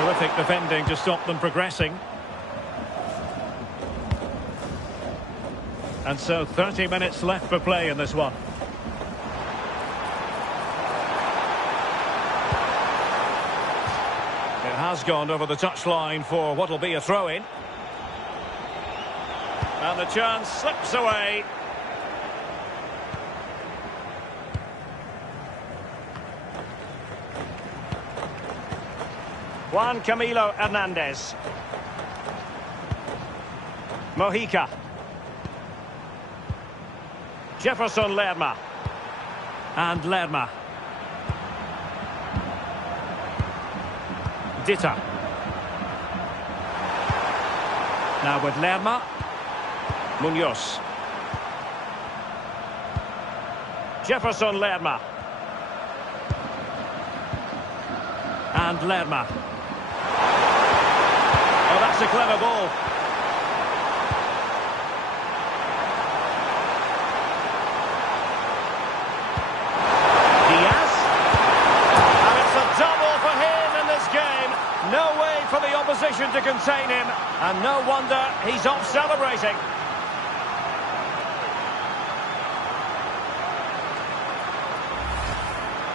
Terrific defending to stop them progressing. And so 30 minutes left for play in this one. It has gone over the touchline for what will be a throw-in. And the chance slips away. Juan Camilo Hernandez. Mojica. Jefferson Lerma. And Lerma. Dita. Now with Lerma. Munoz. Jefferson Lerma. And Lerma. Oh, that's a clever ball. Diaz. And it's a double for him in this game. No way for the opposition to contain him. And no wonder he's off celebrating.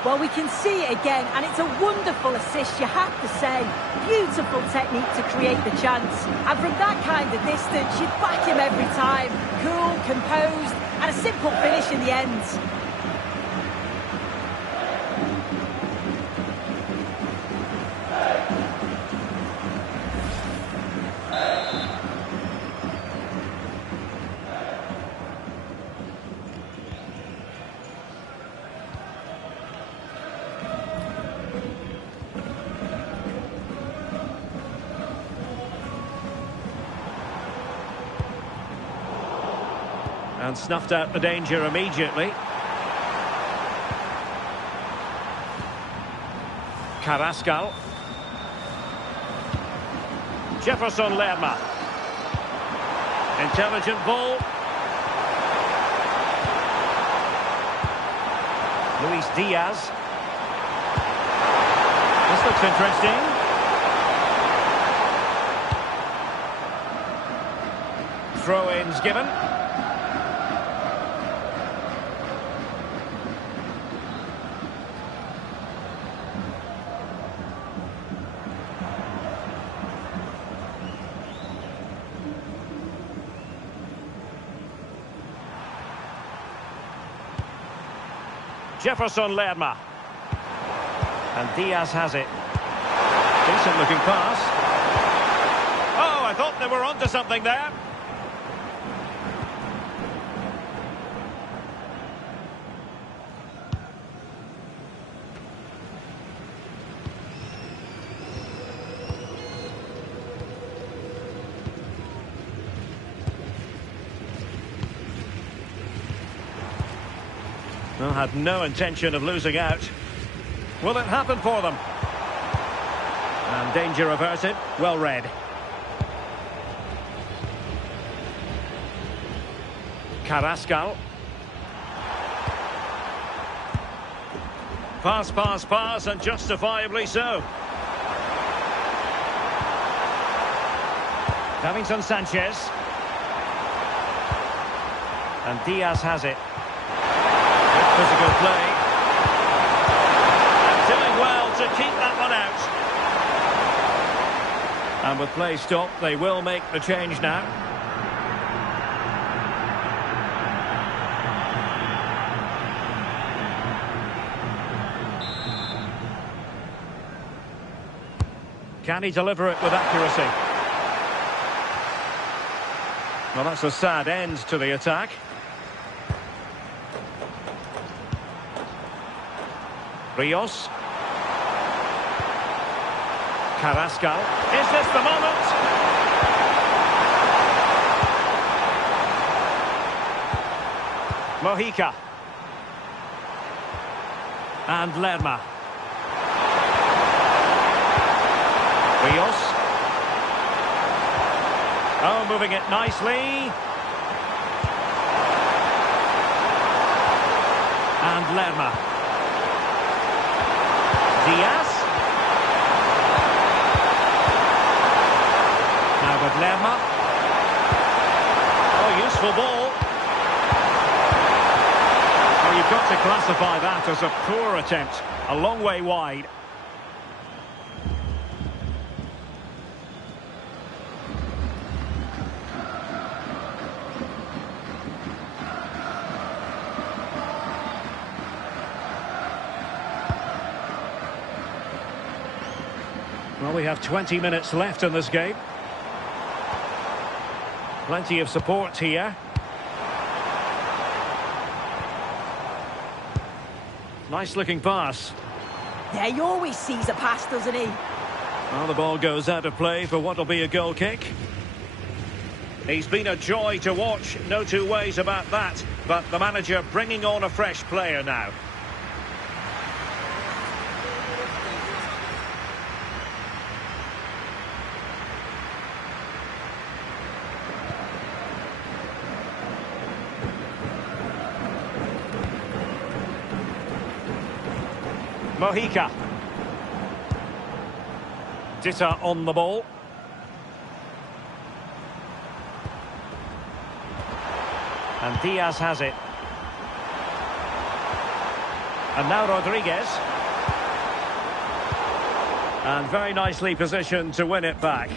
Well, we can see it again, and it's a wonderful assist, you have to say. Beautiful technique to create the chance. And from that kind of distance, you'd back him every time. Cool, composed, and a simple finish in the end. And snuffed out the danger immediately. Carrascal. Jefferson Lerma. Intelligent ball. Luis Diaz. This looks interesting. Throw-ins given. Jefferson Lerma. And Diaz has it. Decent looking pass. Oh, I thought they were onto something there. Well, had no intention of losing out. Will it happen for them? And danger averted. Well read. Carrascal. Pass, pass, pass, and justifiably so. Davinson Sanchez. And Diaz has it. Physical play. And doing well to keep that one out. And with play stopped, they will make the change now. Can he deliver it with accuracy? Well, that's a sad end to the attack. Rios. Carrascal. Is this the moment? Mojica. And Lerma. Rios. Oh, moving it nicely. And Lerma. Diaz. Beautiful ball. Well, you've got to classify that as a poor attempt. A long way wide. Well, we have 20 minutes left in this game. Plenty of support here. Nice looking pass. Yeah, he always sees a pass, doesn't he? Well, the ball goes out of play for what will be a goal kick. He's been a joy to watch, no two ways about that. But the manager bringing on a fresh player now. Mojica. Ditta on the ball. And Diaz has it. And now Rodriguez. And very nicely positioned to win it back.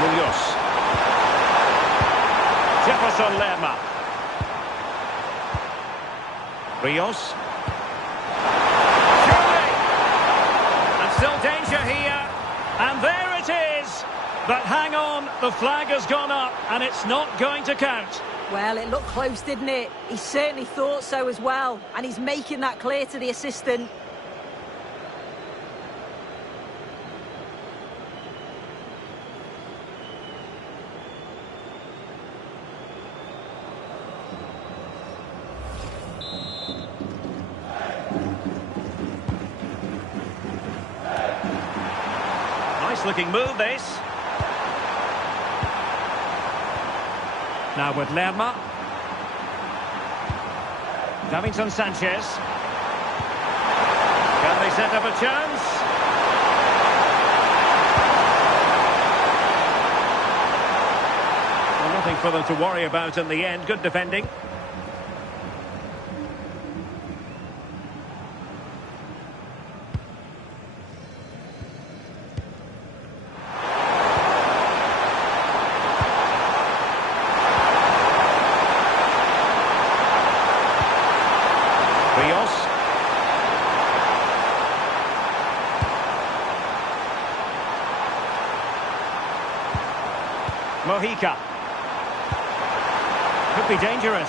Munoz. Jefferson Lerma. Rios. Surely! And still danger here. And there it is. But hang on, the flag has gone up and it's not going to count. Well, it looked close, didn't it? He certainly thought so as well. And he's making that clear to the assistant. Nice looking move, this. Now with Lerma. Davinson Sanchez. Can they set up a chance? Well, nothing for them to worry about in the end. Good defending. Rios. Mojica. Could be dangerous.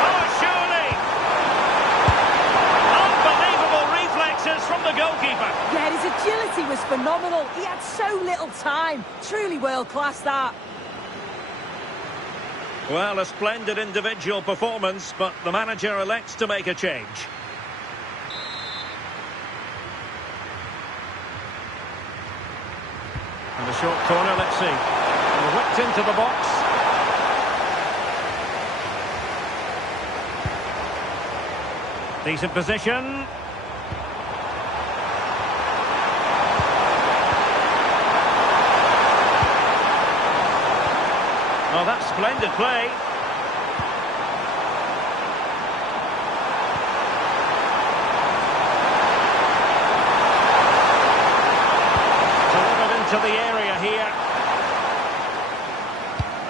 Oh, surely! Unbelievable reflexes from the goalkeeper. Yeah, his agility was phenomenal. He had so little time. Truly world-class, that. Well, a splendid individual performance, but the manager elects to make a change. And a short corner, let's see. And whipped into the box. Decent position. Oh, that's splendid play. Delivered into the area here.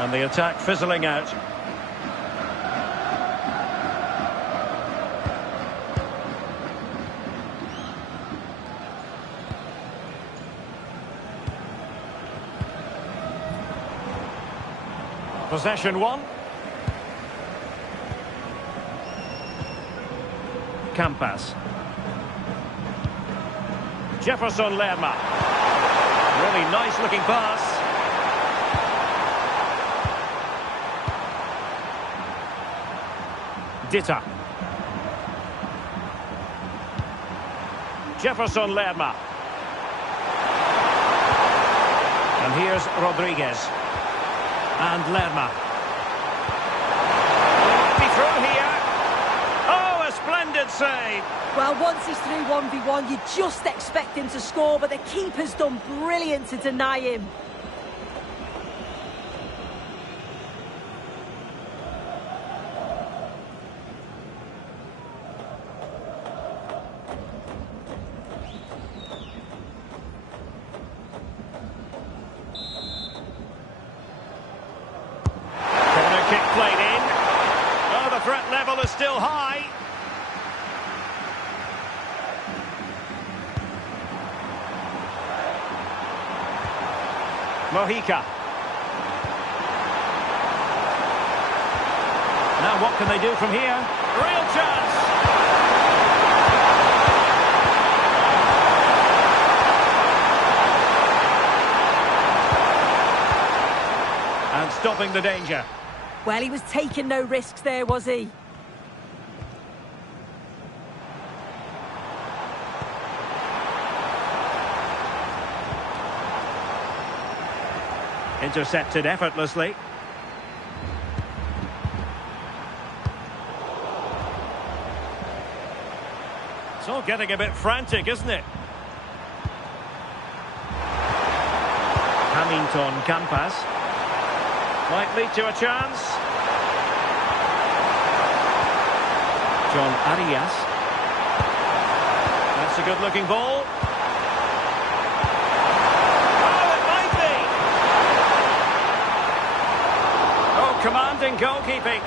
And the attack fizzling out. Possession one. Campas. Jefferson Lerma. Really nice looking pass. Ditta. Jefferson Lerma. And here's Rodriguez. And Lerma. Be through here. Oh, a splendid Splendid save. Well, once he's through 1v1, you just expect him to score, but the keeper's done brilliant to deny him. Corner kick played in. Oh, the threat level is still high. Mojica. Now what can they do from here? Real chance. And stopping the danger. Well, he was taking no risks there, was he? Intercepted effortlessly. It's all getting a bit frantic, isn't it? Hamilton Campas. Might lead to a chance. John Arias. That's a good-looking ball. Oh, it might be. Oh, commanding goalkeeping.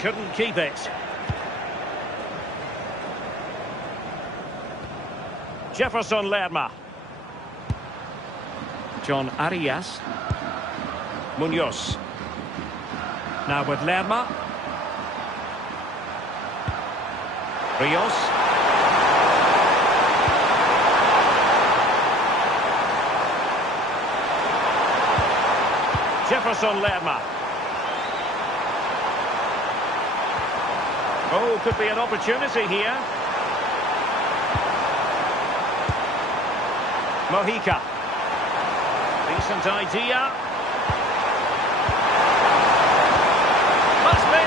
Couldn't keep it. Jefferson Lerma. John Arias. Munoz. Now with Lerma. Rios. Jefferson Lerma. Oh, could be an opportunity here. Mojica. Decent idea. Must be.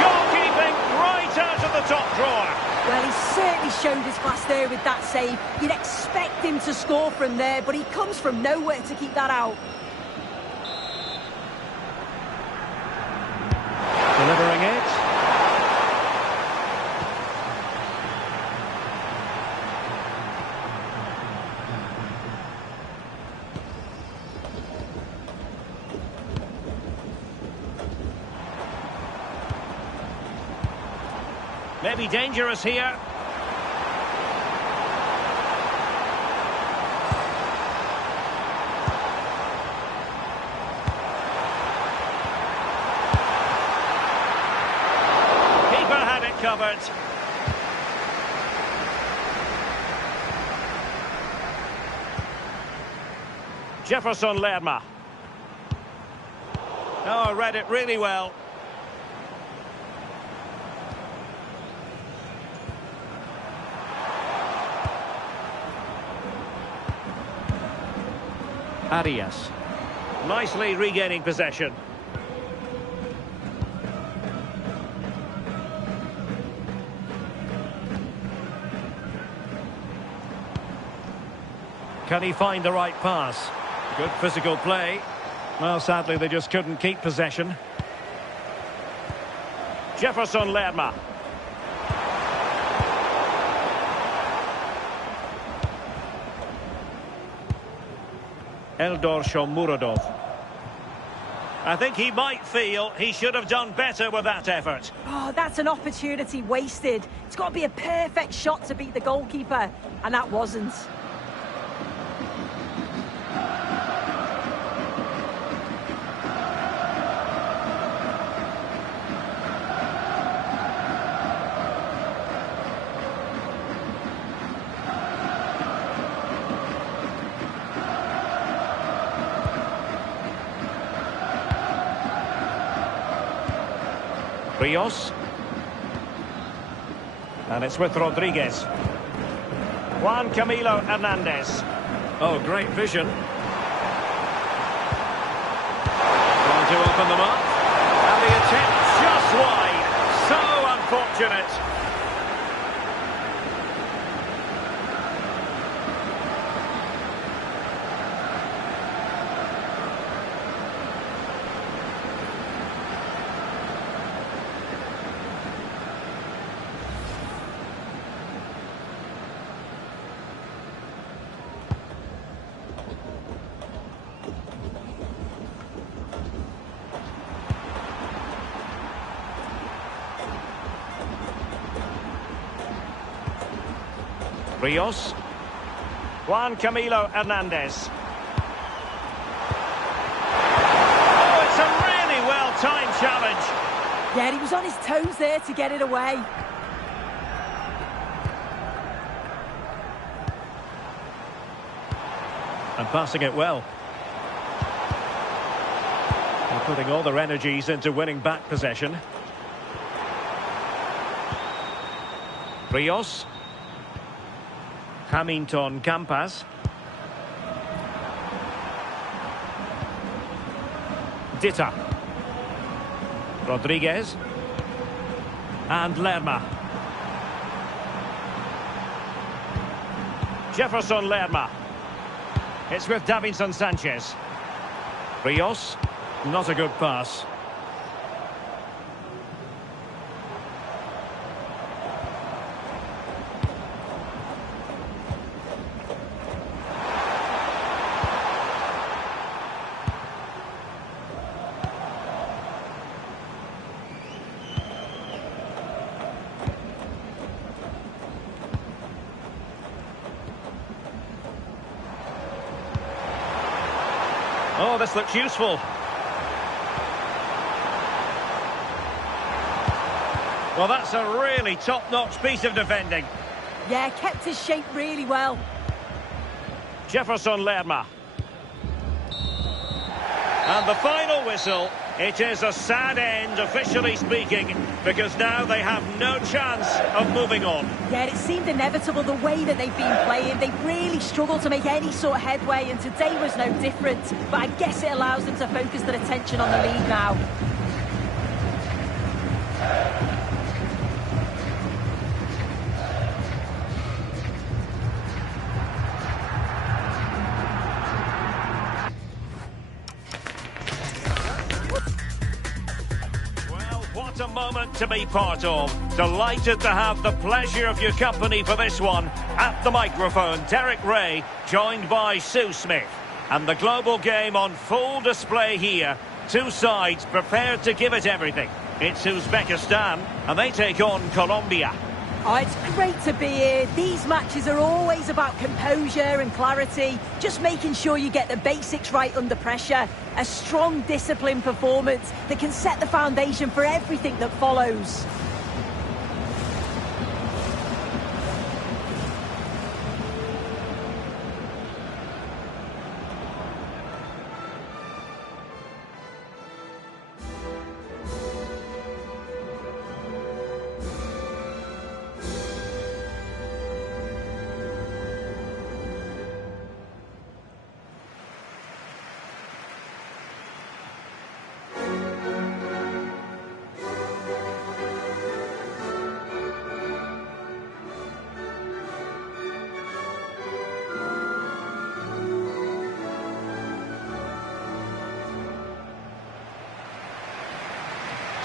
Goalkeeping right out of the top drawer. Well, he certainly showed his class there with that save. You'd expect him to score from there, but he comes from nowhere to keep that out. Delivering it. Maybe dangerous here. Keeper had it covered. Jefferson Lerma. Oh, read it really well. Arias. Nicely regaining possession. Can he find the right pass? Good physical play. Well, sadly, they just couldn't keep possession. Jefferson Lerma. Eldor Shomurodov. I think he might feel he should have done better with that effort. Oh, that's an opportunity wasted. It's got to be a perfect shot to beat the goalkeeper, and that wasn't. Rios. And it's with Rodriguez. Juan Camilo Hernandez. Oh, great vision. Trying to open them up. And the attempt just wide. So unfortunate. Rios. Juan Camilo Hernandez. Oh, it's a really well-timed challenge. Yeah, he was on his toes there to get it away. And passing it well. They're putting all their energies into winning back possession. Rios. Hamilton Campas. Dita. Rodriguez. And Lerma. Jefferson Lerma. It's with Davinson Sanchez. Rios. Not a good pass. Oh, this looks useful. Well, that's a really top-notch piece of defending. Yeah, kept his shape really well. Jefferson Lerma. And the final whistle. It is a sad end, officially speaking, because now they have no chance of moving on. Yeah, it seemed inevitable the way that they've been playing. They've really struggled to make any sort of headway, and today was no different. But I guess it allows them to focus their attention on the league now. What a moment to be part of. Delighted to have the pleasure of your company for this one. At the microphone, Derek Ray, joined by Sue Smith. And the global game on full display here. Two sides prepared to give it everything. It's Uzbekistan, and they take on Colombia. Oh, it's great to be here. These matches are always about composure and clarity, just making sure you get the basics right under pressure. A strong, disciplined performance that can set the foundation for everything that follows.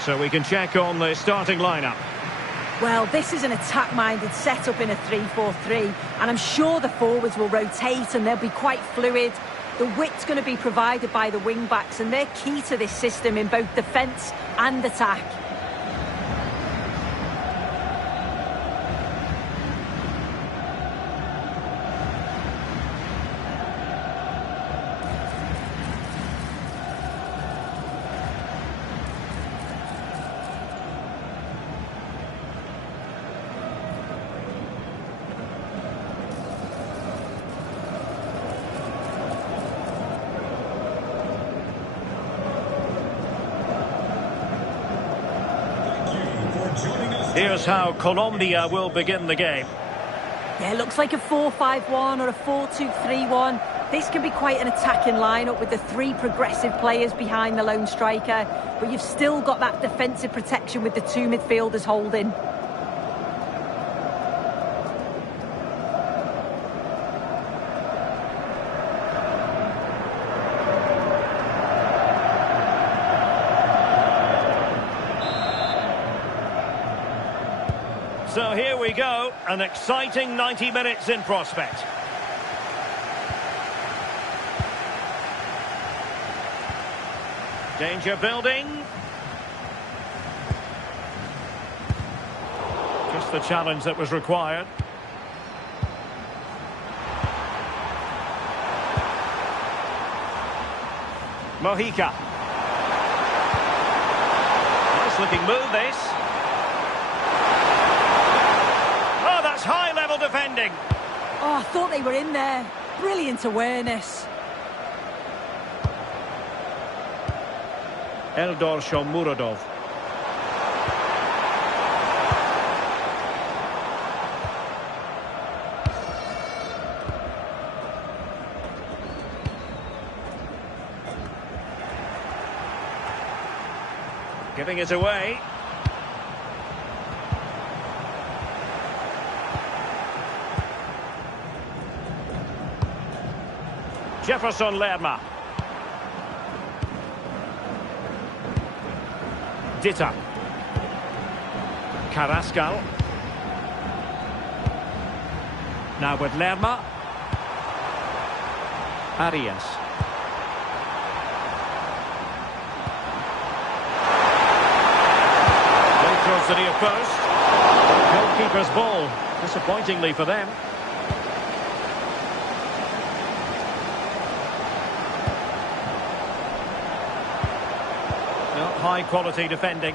So we can check on the starting lineup. Well, this is an attack-minded setup in a 3-4-3, and I'm sure the forwards will rotate and they'll be quite fluid. The width's going to be provided by the wing-backs, and they're key to this system in both defence and attack. Here's how Colombia will begin the game. Yeah, it looks like a 4-5-1 or a 4-2-3-1. This can be quite an attacking lineup with the three progressive players behind the lone striker, but you've still got that defensive protection with the two midfielders holding. So here we go, an exciting 90 minutes in prospect. Danger building. Just the challenge that was required. Mojica. Nice looking move this. Oh, that's high level defending. Oh, I thought they were in there. Brilliant awareness. Eldor Shomurodov. Giving it away. Jefferson Lerma. Dita. Carrascal. Now with Lerma. Arias. Well close to the post. Goalkeeper's ball, disappointingly for them. High quality defending.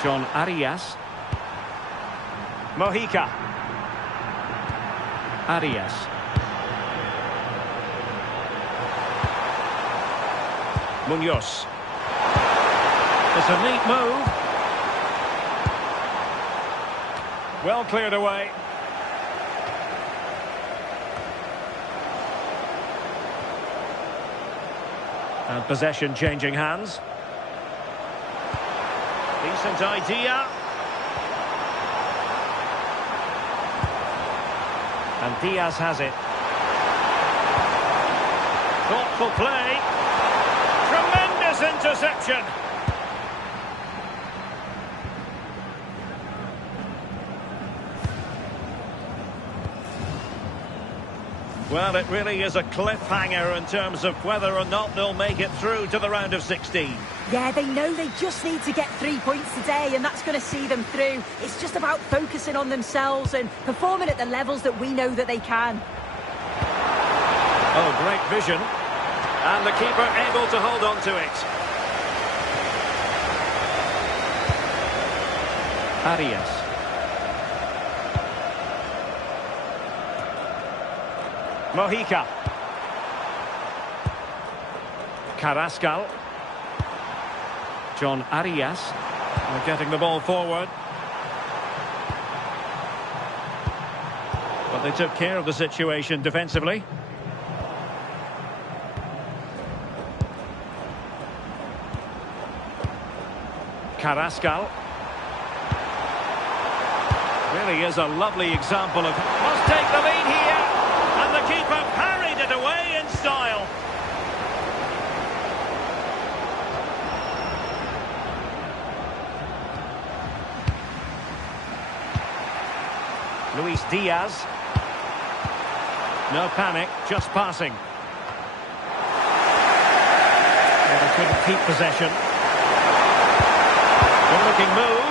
John Arias. Mojica. Arias. Munoz. It's a neat move. Well cleared away. And possession changing hands. Decent idea. And Diaz has it. Thoughtful play. Tremendous interception. Well, it really is a cliffhanger in terms of whether or not they'll make it through to the round of 16. Yeah, they know they just need to get 3 points today, and that's going to see them through. It's just about focusing on themselves and performing at the levels that we know that they can. Oh, great vision. And the keeper able to hold on to it. Arias. Mojica. Carrascal. John Arias. They're getting the ball forward. But they took care of the situation defensively. Carrascal. Really is a lovely example of... Must take the lead here. And the keeper parried it away in style. Luis Diaz. No panic, just passing. Well, they couldn't keep possession. Good-looking move.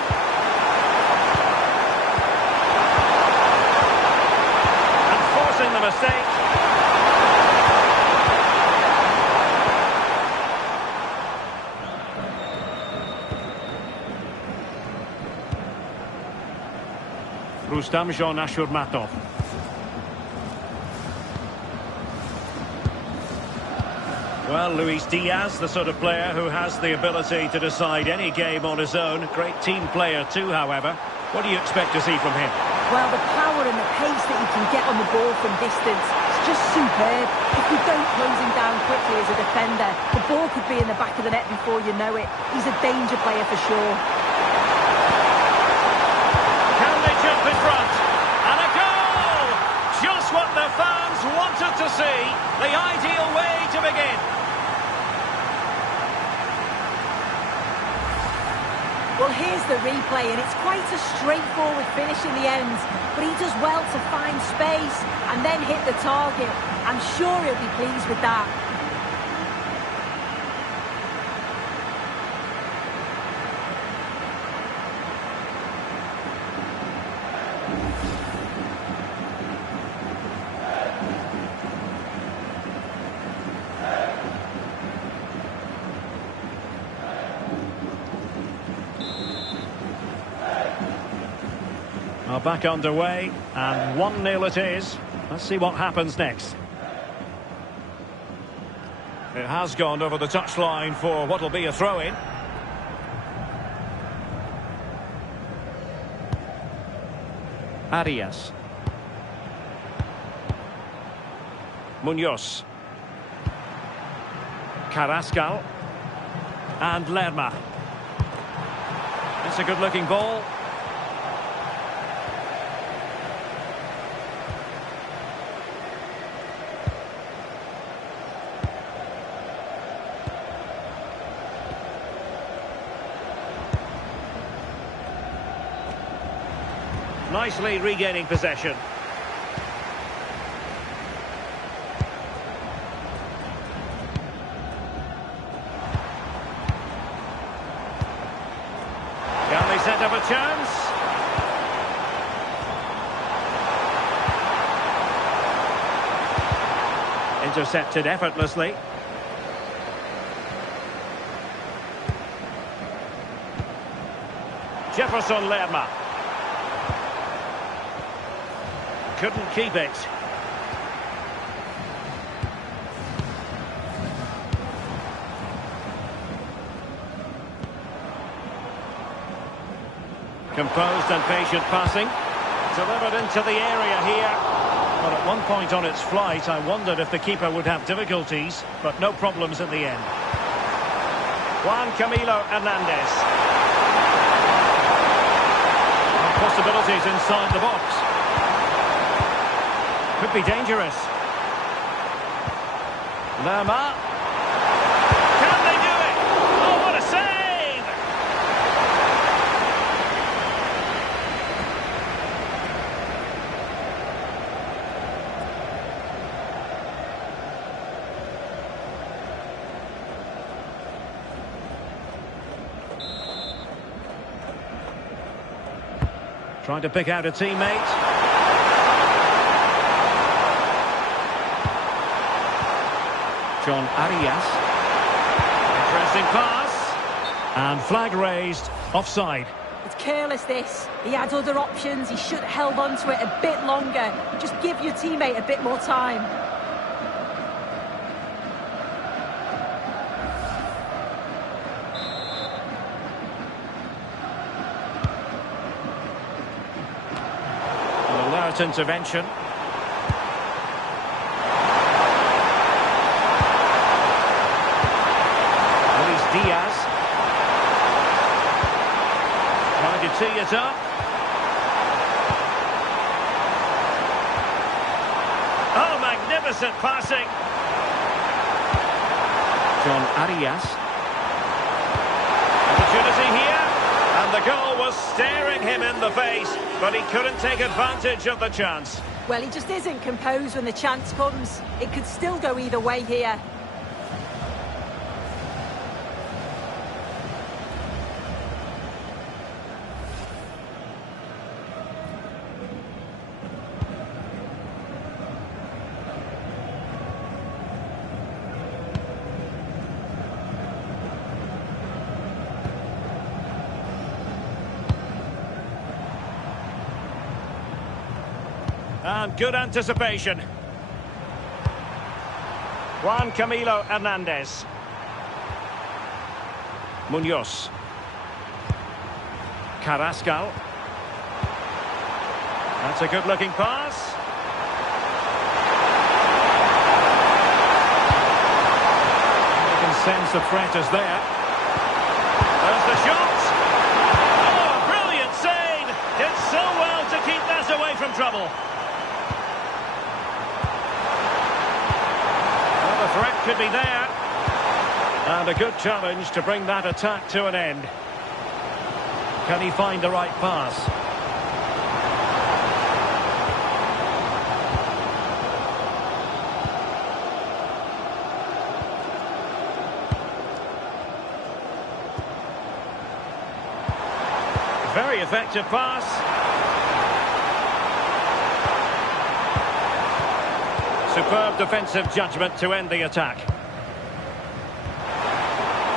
And forcing the mistake. Rustam Well, Luis Diaz, the sort of player who has the ability to decide any game on his own. Great team player too, however. What do you expect to see from him? Well, the power and the pace that he can get on the ball from distance, it's just superb. If you don't close him down quickly as a defender, the ball could be in the back of the net before you know it. He's a danger player for sure. Can they jump in front? And a goal! Just what the fans wanted to see. The ideal way to begin. Well, here's the replay, and it's quite a straightforward finish in the end. But he does well to find space and then hit the target. I'm sure he'll be pleased with that. Are back underway, and 1-0 it is. Let's see what happens next. It has gone over the touchline for what will be a throw-in. Arias. Munoz. Carrascal. And Lerma. It's a good-looking ball. Nicely regaining possession. Can they set up a chance? Intercepted effortlessly. Jefferson Lerma. Couldn't keep it. Composed and patient passing. Delivered into the area here. But at one point on its flight, I wondered if the keeper would have difficulties, but no problems in the end. Juan Camilo Hernandez. Possibilities inside the box. Could be dangerous. Lerma. Can they do it? Oh, what a save! Trying to pick out a teammate. John Arias. Interesting pass. And flag raised. Offside. It's careless, this. He had other options. He should have held on to it a bit longer. Just give your teammate a bit more time. An alert intervention. Diaz. Trying to tee it up. Oh, magnificent passing. John Arias. Opportunity here. And the goal was staring him in the face, but he couldn't take advantage of the chance. Well, he just isn't composed when the chance comes. It could still go either way here. And good anticipation. Juan Camilo Hernandez. Munoz. Carrascal. That's a good-looking pass. You can sense the threat is there. There's the shot. Oh, brilliant save. Did so well to keep that away from trouble. Well, the threat could be there. And a good challenge to bring that attack to an end. Can he find the right pass? Very effective pass. Superb defensive judgment to end the attack.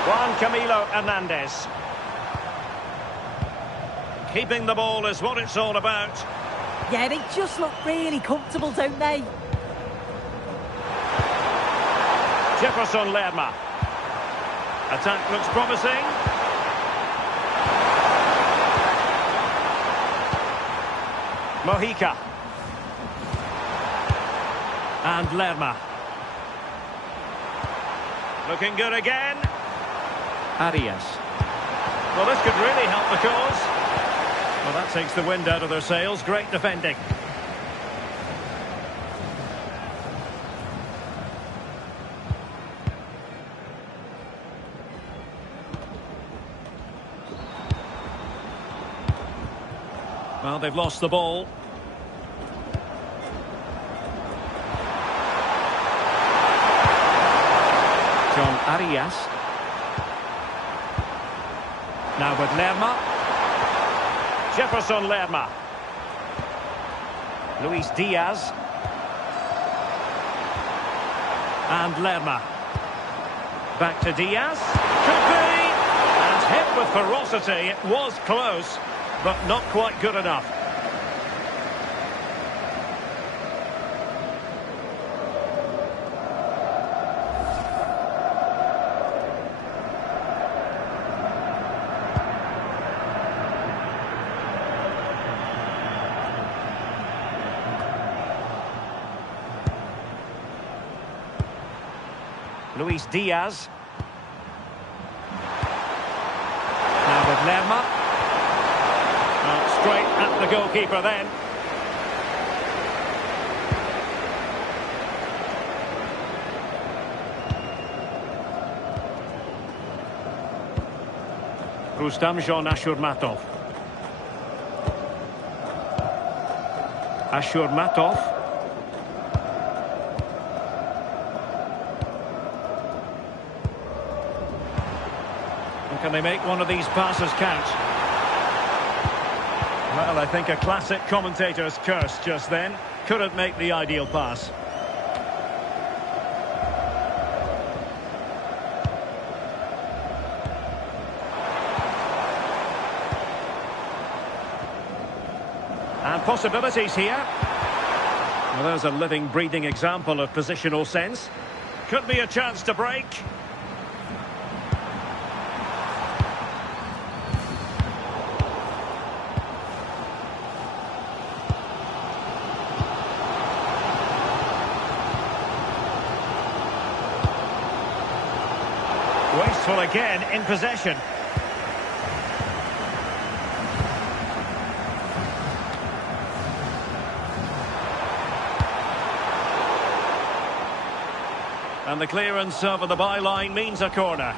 Juan Camilo Hernandez. Keeping the ball is what it's all about. Yeah, they just look really comfortable, don't they? Jefferson Lerma. Attack looks promising. Mojica. And Lerma. Looking good again. Arias. Well, this could really help the cause. Well, that takes the wind out of their sails. Great defending. Well, they've lost the ball. John Arias. Now with Lerma. Jefferson Lerma. Luis Diaz. And Lerma. Back to Diaz. Could be! And hit with ferocity. It was close, but not quite good enough. Luis Diaz. Now with Lerma. Straight at the goalkeeper then. Rustamjon Ashurmatov. Ashurmatov. Can they make one of these passes count? Well, I think a classic commentator's curse just then. Couldn't make the ideal pass. And possibilities here. Well, there's a living, breathing example of positional sense. Could be a chance to break. Wasteful again in possession. And the clearance over the byline means a corner.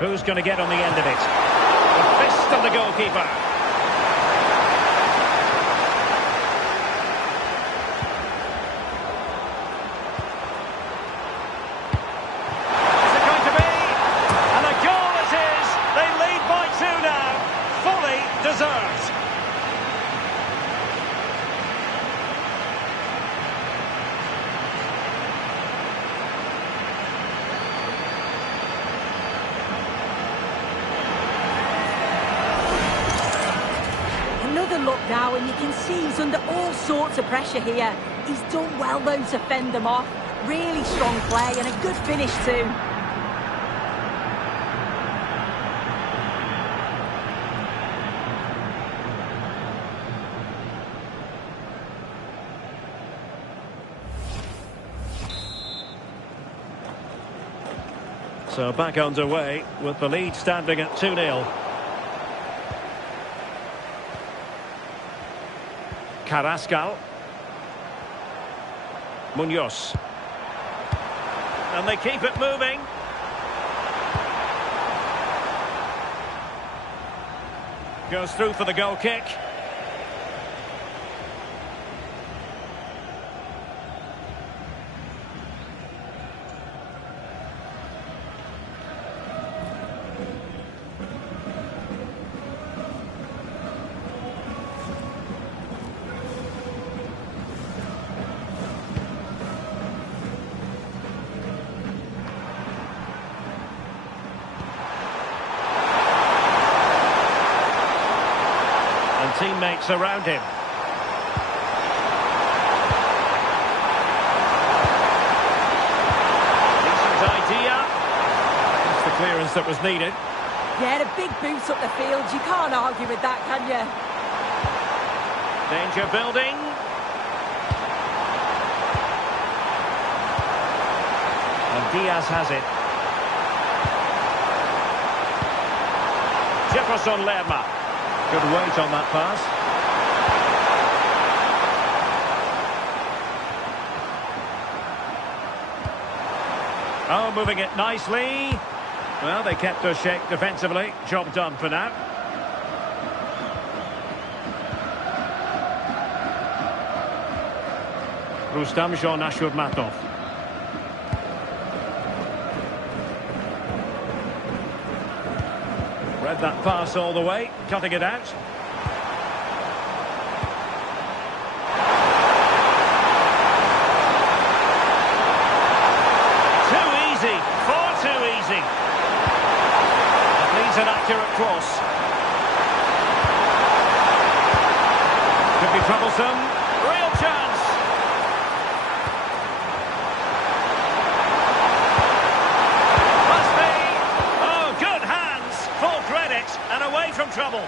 Who's going to get on the end of it? The fist of the goalkeeper. Is it going to be? And a goal it is! They lead by 2 now. Fully deserved. Now, and you can see he's under all sorts of pressure here. He's done well, though, to fend them off. Really strong play and a good finish, too. So back underway with the lead standing at 2-0. Carrascal. Munoz. And they keep it moving. Goes through for the goal kick. Teammates around him. Decent idea. That's the clearance that was needed. Yeah, a big boot up the field. You can't argue with that, can you? Danger building. And Diaz has it. Jefferson Lerma. Good weight on that pass. Oh, moving it nicely. Well, they kept their shape defensively. Job done for now. Rustam Ashurmatov. Read that pass all the way, cutting it out. Too easy, far too easy. That needs an accurate cross. Could be troublesome. Real chance. And away from trouble.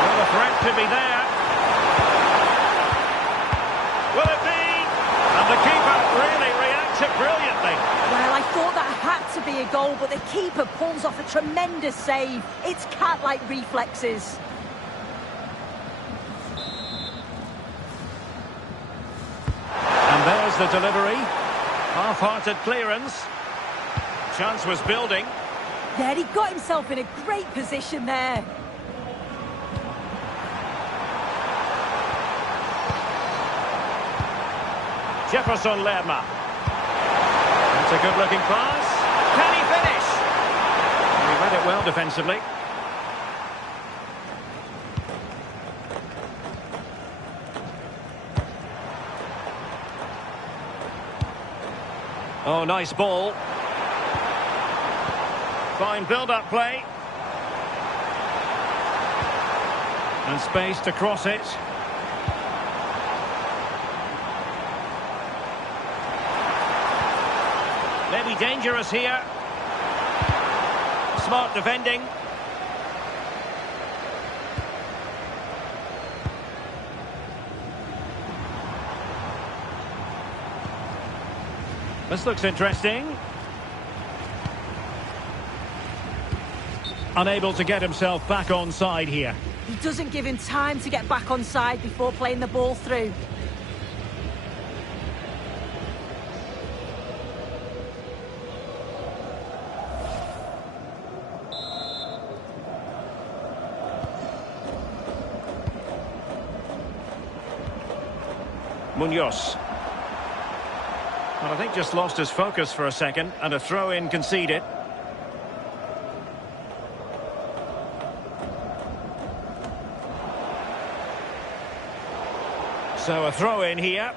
Well, the threat could be there. Will it be? And the keeper really reacts it brilliantly. Well, I thought that had to be a goal, but the keeper pulls off a tremendous save. It's cat-like reflexes. And there's the delivery. Half-hearted clearance. Chance was building. Yeah, he got himself in a great position there. Jefferson Lerma. That's a good-looking pass. Can he finish? He read it well defensively. Oh, nice ball. Fine build-up play. And space to cross it. Maybe dangerous here. Smart defending. This looks interesting. Unable to get himself back on side here. He doesn't give him time to get back on side before playing the ball through. Munoz. Well, I think just lost his focus for a second, and a throw-in conceded. So a throw-in here.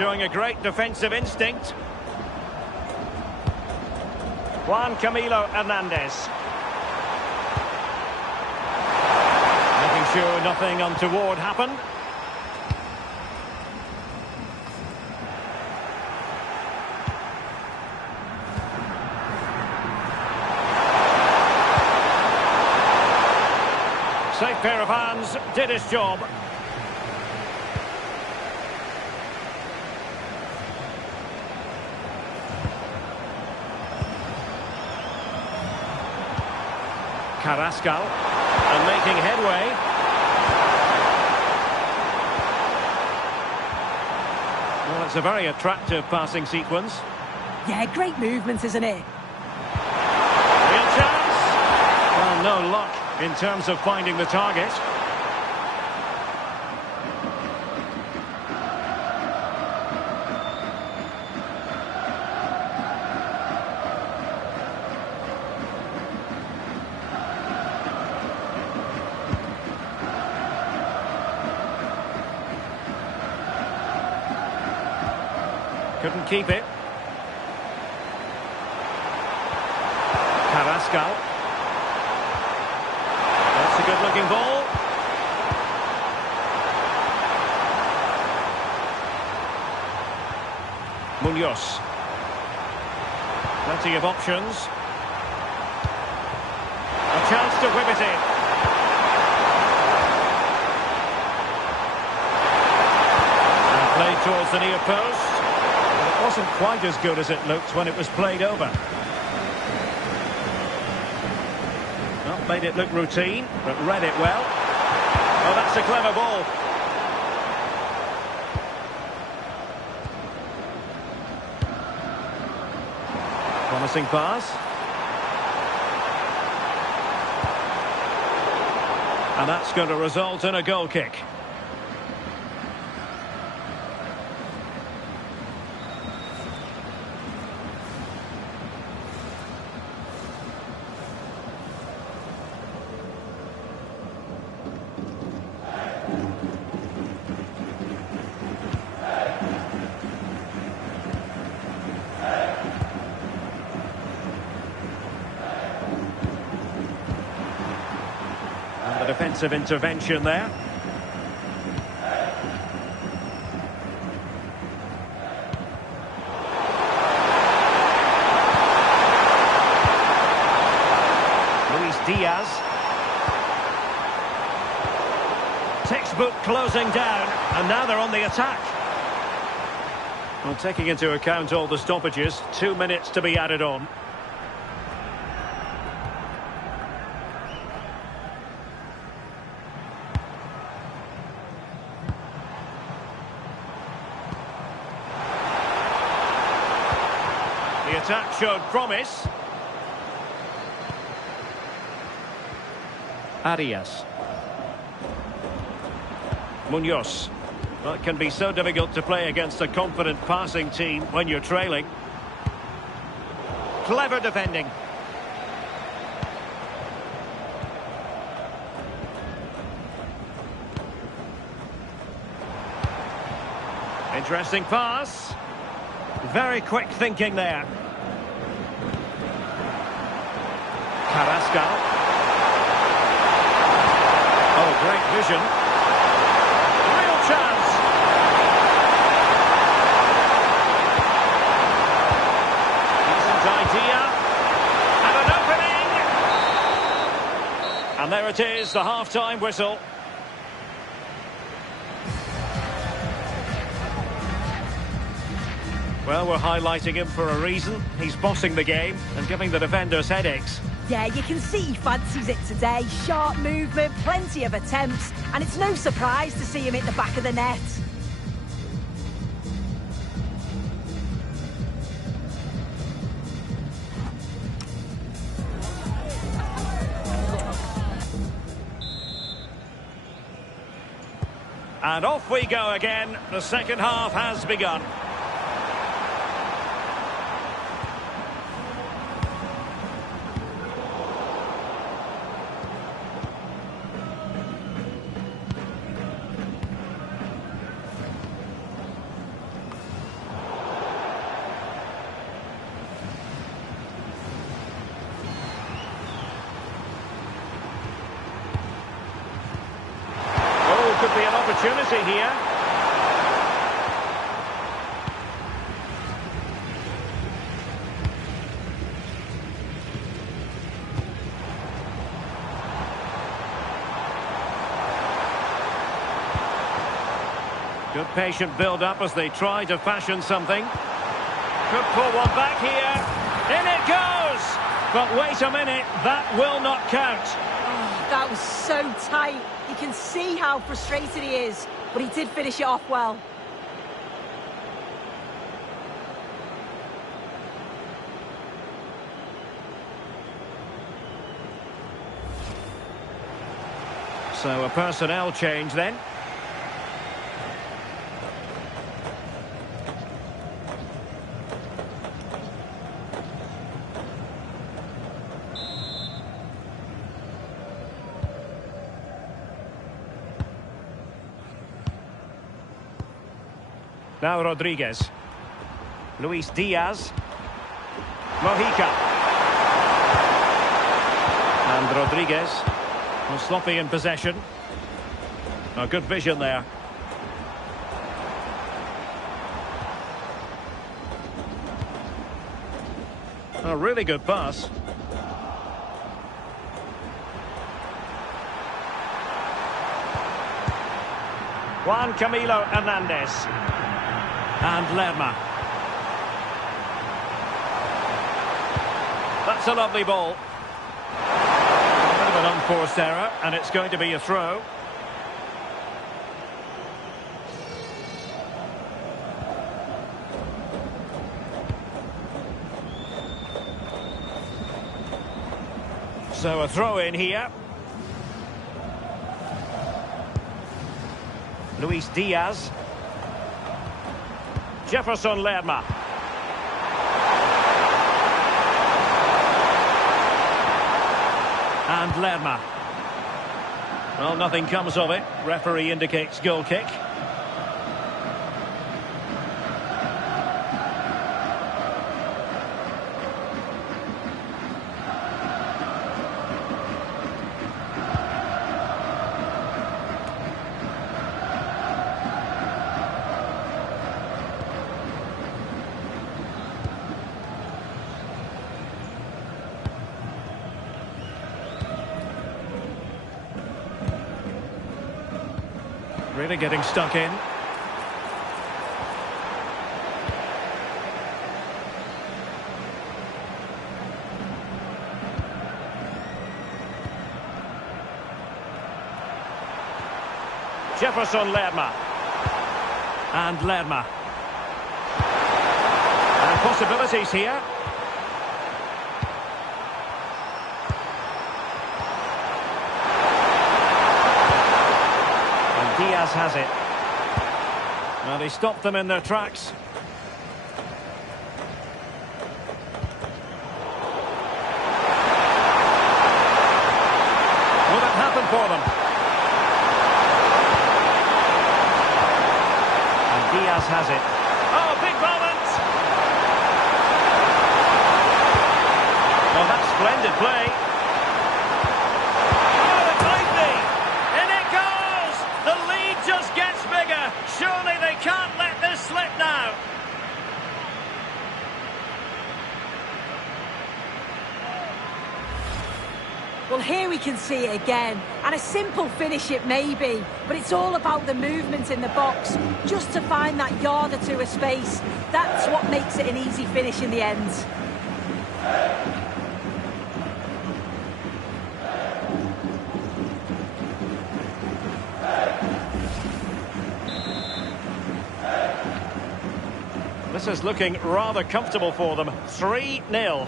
showing a great defensive instinct. Juan Camilo Hernandez. Making sure nothing untoward happened. Safe pair of hands, did his job. Carrascal, and making headway. Well, it's a very attractive passing sequence. Yeah, great movement, isn't it? Real chance. Well, no luck in terms of finding the target. Couldn't keep it. Carrascal. That's a good-looking ball. Munoz. Plenty of options. A chance to whip it in. And played towards the near post. But it wasn't quite as good as it looked when it was played over. Made it look routine, but read it well. Oh, that's a clever ball. Promising pass. And that's going to result in a goal kick. Defensive intervention there. Luis Diaz. Textbook closing down, and now they're on the attack. Well, taking into account all the stoppages, 2 minutes to be added on. The attack showed promise. Arias. Munoz. Well, it can be so difficult to play against a confident passing team when you're trailing. Clever defending. Interesting pass. Very quick thinking there. Carrascal. Oh, great vision. Real chance. Decent idea. And an opening. And there it is, the half-time whistle. Well, we're highlighting him for a reason. He's bossing the game and giving the defenders headaches. Yeah, you can see he fancies it today. Sharp movement, plenty of attempts, and it's no surprise to see him hit the back of the net. And off we go again. The second half has begun. opportunity here. Good patient build-up as they try to fashion something. Could pull one back here. In it goes! But wait a minute, that will not count. Oh, that was so tight. You can see how frustrated he is, but he did finish it off well. So a personnel change then. Now Rodriguez. Luis Diaz. Mojica. And Rodriguez. Well, sloppy in possession. A good vision there. A really good pass. Juan Camilo Hernandez. And Lerma. That's a lovely ball. A bit of an unforced error, and it's going to be a throw. So a throw in here. Luis Diaz. Jefferson Lerma. And Lerma. Well, nothing comes of it. Referee indicates goal kick. Really getting stuck in. Jefferson Lerma. And Lerma. And possibilities here. Diaz has it. Well, he stopped them in their tracks. Will it happen for them? And Diaz has it. Oh, big moment! Well, that's splendid play. Just gets bigger. Surely they can't let this slip now. Well, here we can see it again. And a simple finish it may be, but it's all about the movement in the box. Just to find that yard or two of space. That's what makes it an easy finish in the end. This is looking rather comfortable for them. 3-0.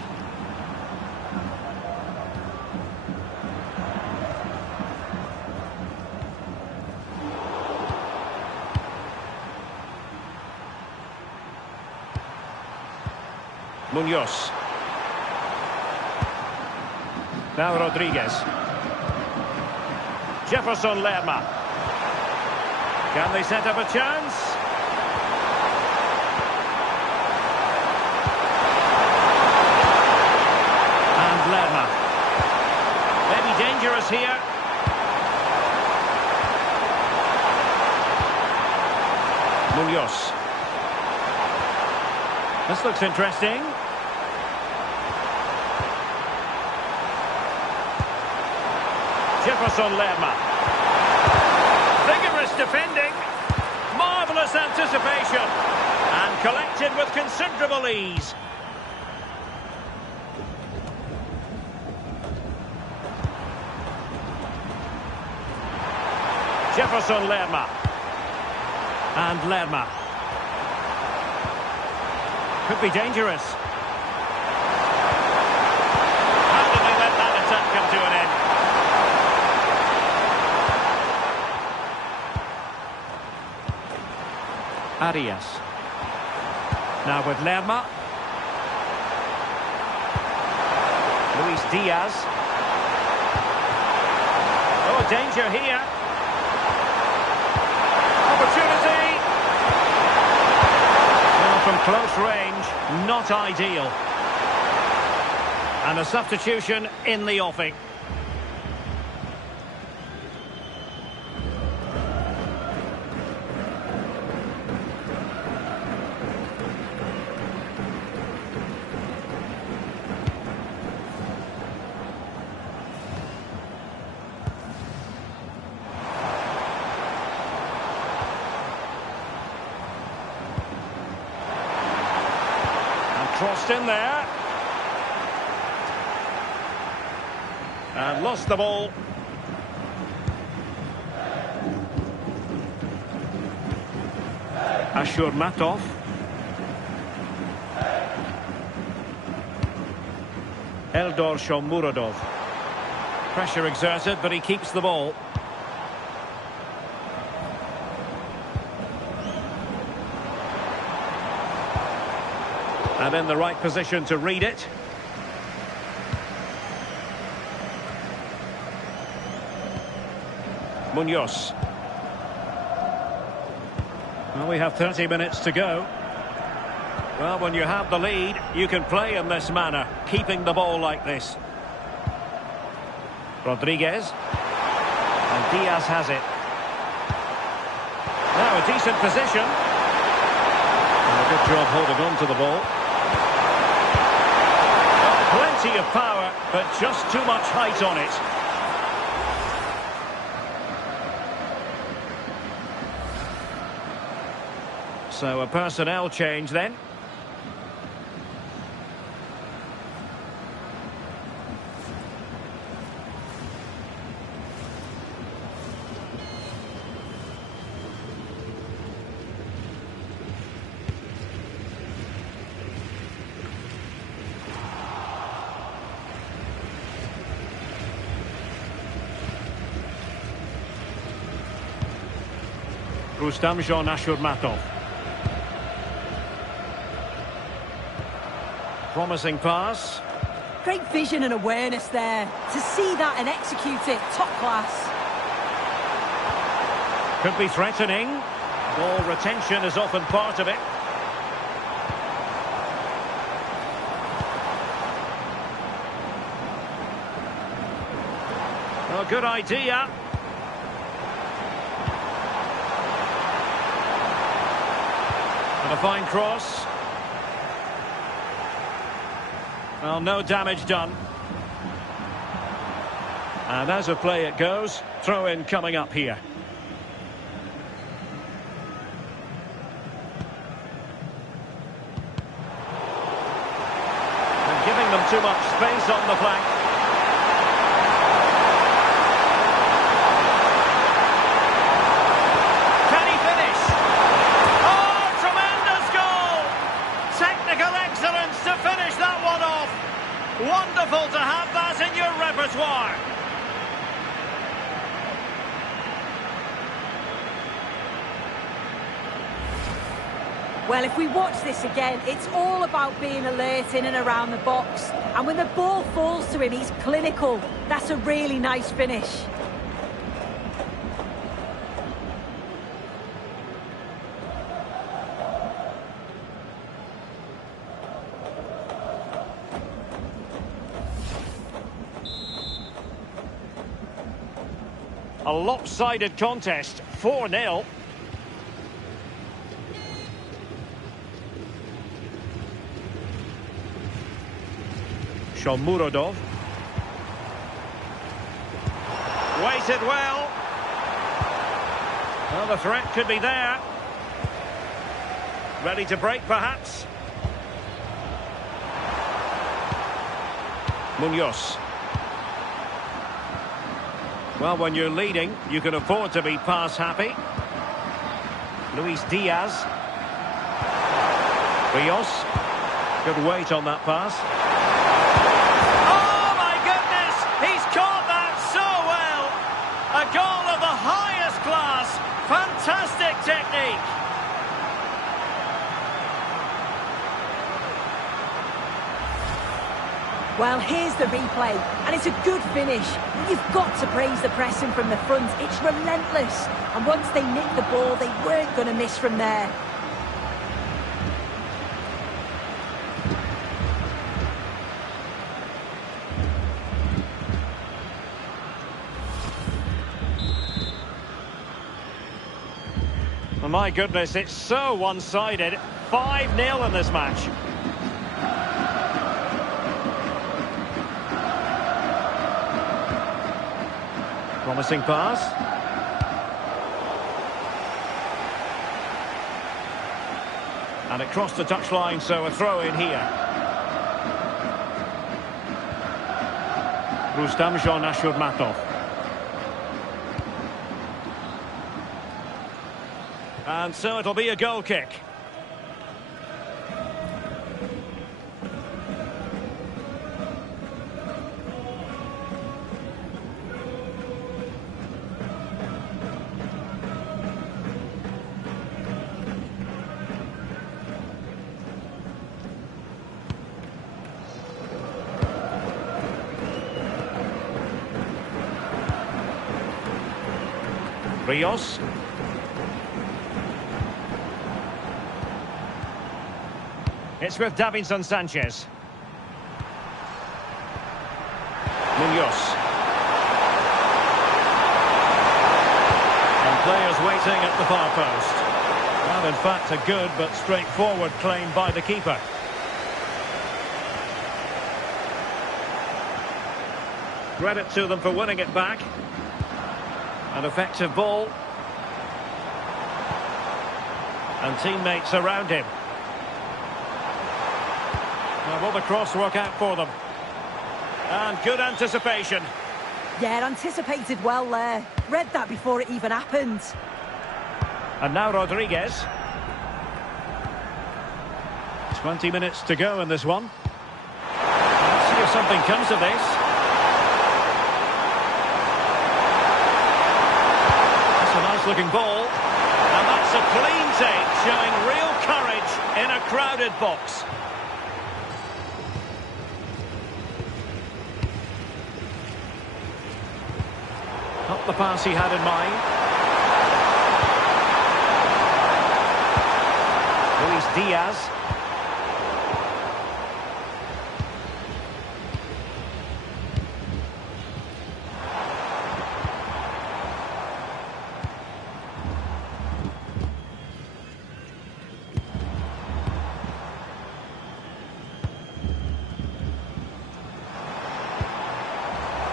Munoz. Now Rodriguez. Jefferson Lerma. Can they set up a chance? Lerma. Maybe dangerous here. Munoz. This looks interesting. Jefferson Lerma. Vigorous defending. Marvellous anticipation. And collected with considerable ease. Jefferson Lerma. And Lerma. Could be dangerous. How did they let that attack come to an end? Arias. Now with Lerma. Luis Diaz. Oh, danger here. Opportunity. Well, from close range, not ideal. And a substitution in the offing. Crossed in there. And lost the ball. Ashurmatov. Eldor Shomurodov. Pressure exerted, but he keeps the ball. And in the right position to read it. Munoz. Well, we have 30 minutes to go. Well, when you have the lead, you can play in this manner, keeping the ball like this. Rodriguez. And Diaz has it. Now a decent position. And a good job holding on to the ball. Plenty of power, but just too much height on it. So a personnel change then. Rustamjon Ashurmatov. Promising pass. Great vision and awareness there. To see that and execute it, top class. Could be threatening. Ball retention is often part of it. Oh, good idea. And a fine cross. Well, no damage done. And as a play it goes, throw-in coming up here. And giving them too much space on the flank. Can he finish? Oh, tremendous goal! Technical excellence to finish that one off. Wonderful to have that in your repertoire. Well, if we watch this again, it's all about being alert in and around the box. And when the ball falls to him, he's clinical. That's a really nice finish. A lopsided contest, 4-0. Shomurodov. Waited well. Well, the threat could be there. Ready to break, perhaps. Munoz. Well, when you're leading, you can afford to be pass happy. Luis Diaz. Rios. Good weight on that pass. Oh, my goodness! He's caught that so well! A goal of the highest class. Fantastic technique. Well, here's the replay, and it's a good finish. You've got to praise the pressing from the front. It's relentless. And once they nicked the ball, they weren't going to miss from there. Oh, my goodness, it's so one-sided. 5-0 in this match. Promising pass. And it crossed the touchline, so a throw in here. Rustam Ashurmatov. And so it'll be a goal kick. Rios. It's with Davinson Sanchez. Munoz. And players waiting at the far post. Well, in fact, a good but straightforward claim by the keeper. Credit to them for winning it back. An effective ball. And teammates around him. Now, will the cross work out for them? And good anticipation. Yeah, anticipated well there. Read that before it even happened. And now Rodriguez. 20 minutes to go in this one. Let's see if something comes of this. That's a nice looking ball. And that's a clean take, showing real courage in a crowded box. Not the pass he had in mind. Luis Diaz.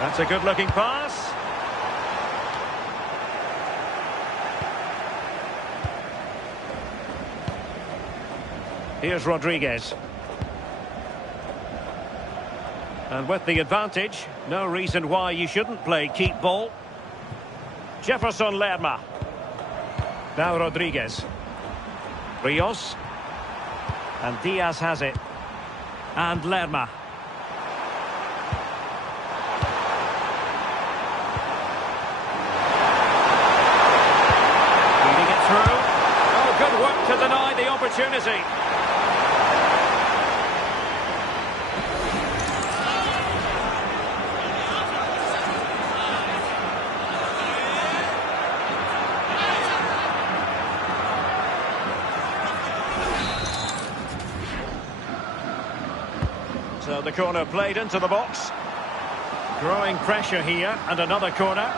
That's a good-looking pass. Here's Rodriguez. And with the advantage, no reason why you shouldn't play keep ball. Jefferson Lerma. Now Rodriguez. Rios. And Diaz has it. And Lerma. Feeding it through. Oh, good work to deny the opportunity. So the corner played into the box. Growing pressure here, and another corner.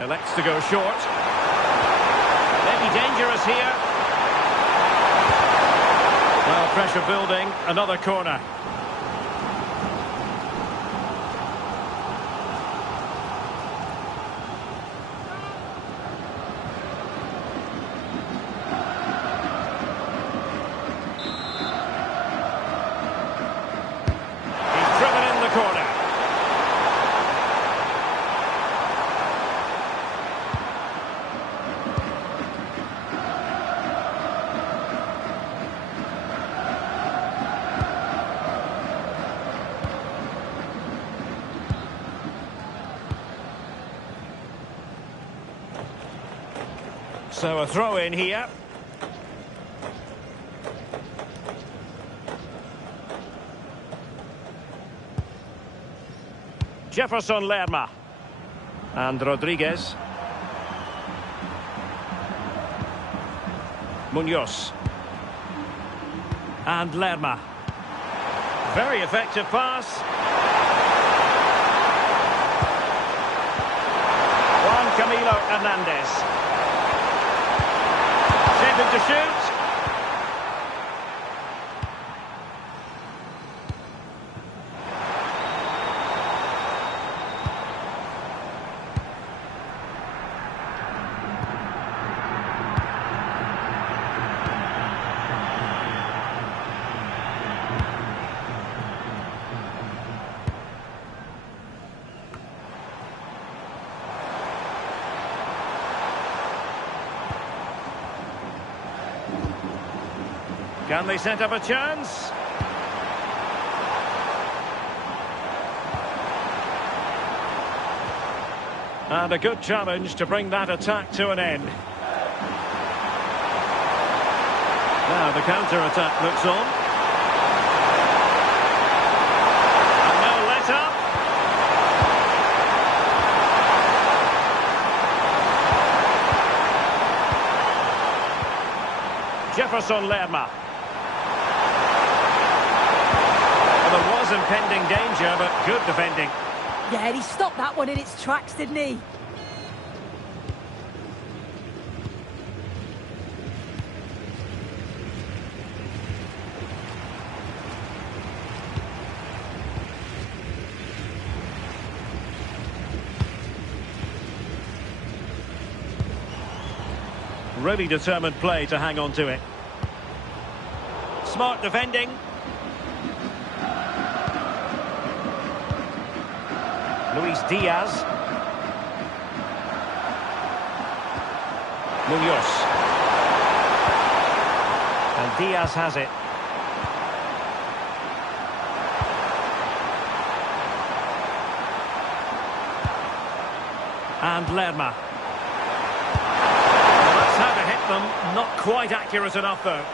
Elects to go short. Maybe dangerous here. Well, pressure building. Another corner. He's driven in the corner. So a throw in here. Jefferson Lerma. And Rodriguez. Munoz. And Lerma. Very effective pass. Juan Camilo Hernandez. Sent to shoot. Can they set up a chance? And a good challenge to bring that attack to an end. Now the counter-attack looks on. And no let-up. Jefferson Lerma. There was impending danger, but good defending. Yeah, he stopped that one in its tracks, didn't he? Really determined play to hang on to it. Smart defending. Luis Diaz. Munoz. And Diaz has it. And Lerma. That's how to hit them. Not quite accurate enough, though.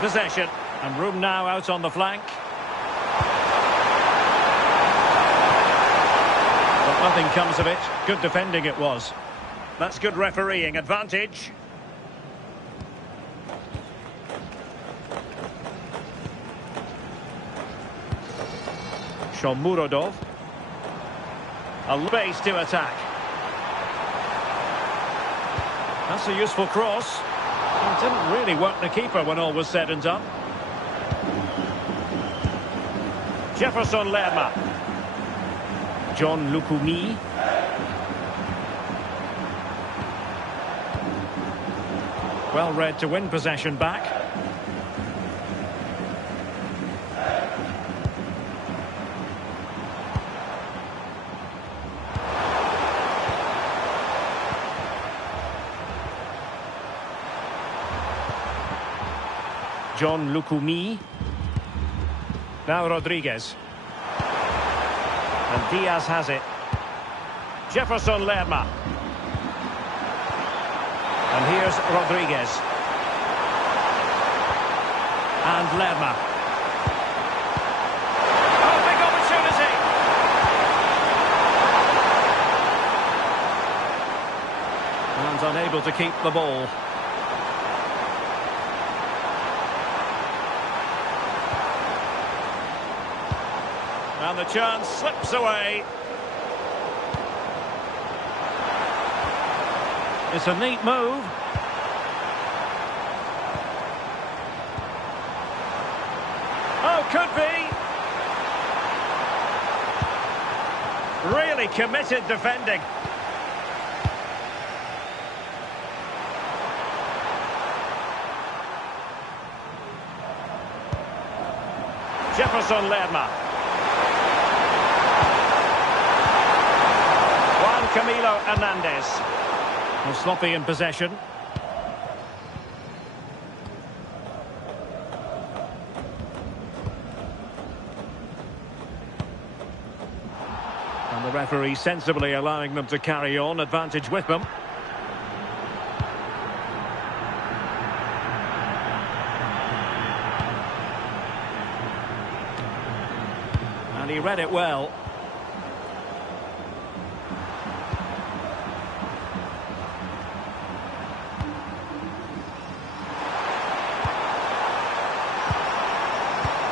Possession, and room now out on the flank. But nothing comes of it. Good defending it was. That's good refereeing advantage. Shomurodov. A space to attack. That's a useful cross. It didn't really work the keeper when all was said and done. Jefferson Lerma. John Lukumi. Well read to win possession back. John Lukumi. Now Rodriguez. And Diaz has it. Jefferson Lerma. here's Rodriguez. And Lerma. Oh, big opportunity! And unable to keep the ball. And the chance slips away. It's a neat move. Oh, could be. Really committed defending. Jefferson Lerma. Camilo Hernandez. Well, sloppy in possession. And the referee sensibly allowing them to carry on, advantage with them. And he read it well.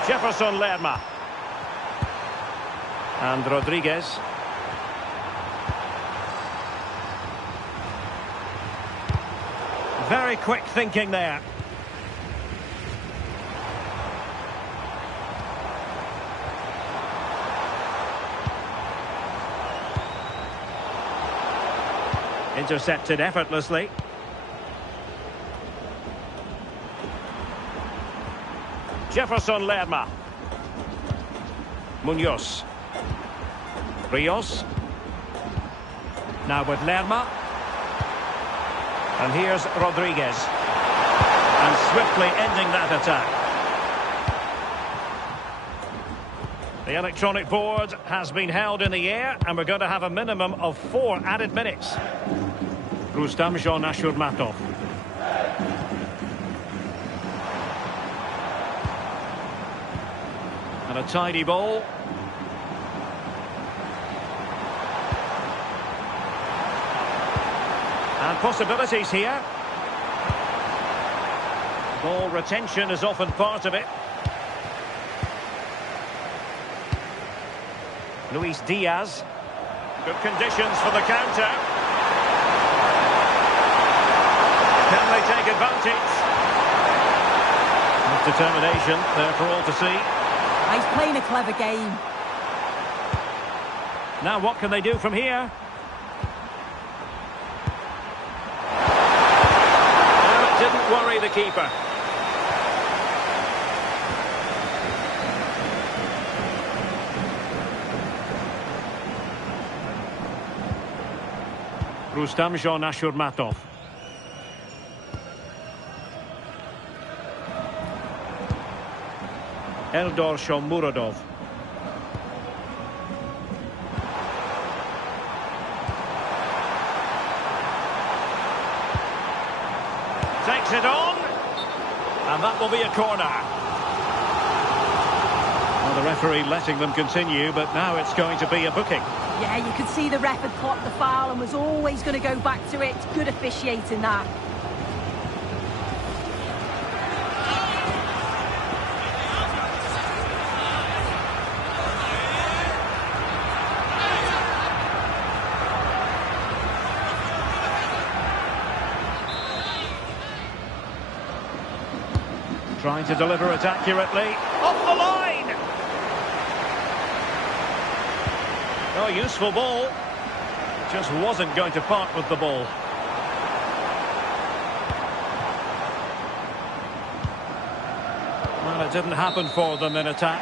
Jefferson Lerma. And Rodriguez. Very quick thinking there. Intercepted effortlessly. Jefferson Lerma. Munoz. Rios. Now with Lerma. And here's Rodriguez. And swiftly ending that attack. The electronic board has been held in the air, and we're going to have a minimum of 4 added minutes. Rustam Ashurmatov. And a tidy ball. And possibilities here. Ball retention is often part of it. Luis Diaz. Good conditions for the counter. Can they take advantage? With determination there for all to see. He's playing a clever game. Now what can they do from here? Well, it didn't worry the keeper. Rustam Ashurmatov. Eldor Shomurodov. Takes it on. And that will be a corner. Well, the referee letting them continue, but now it's going to be a booking. Yeah, you could see the ref had clocked the foul and was always going to go back to it. Good officiating that. Trying to deliver it accurately. Off the line! Oh, useful ball. Just wasn't going to part with the ball. Well, it didn't happen for them in attack.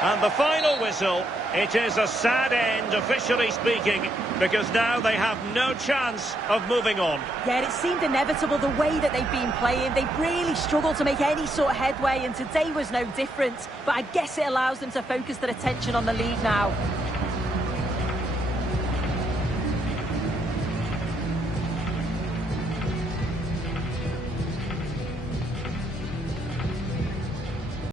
And the final whistle. It is a sad end, officially speaking, because now they have no chance of moving on. Yeah, it seemed inevitable the way that they've been playing. They've really struggled to make any sort of headway, and today was no different. But I guess it allows them to focus their attention on the lead now.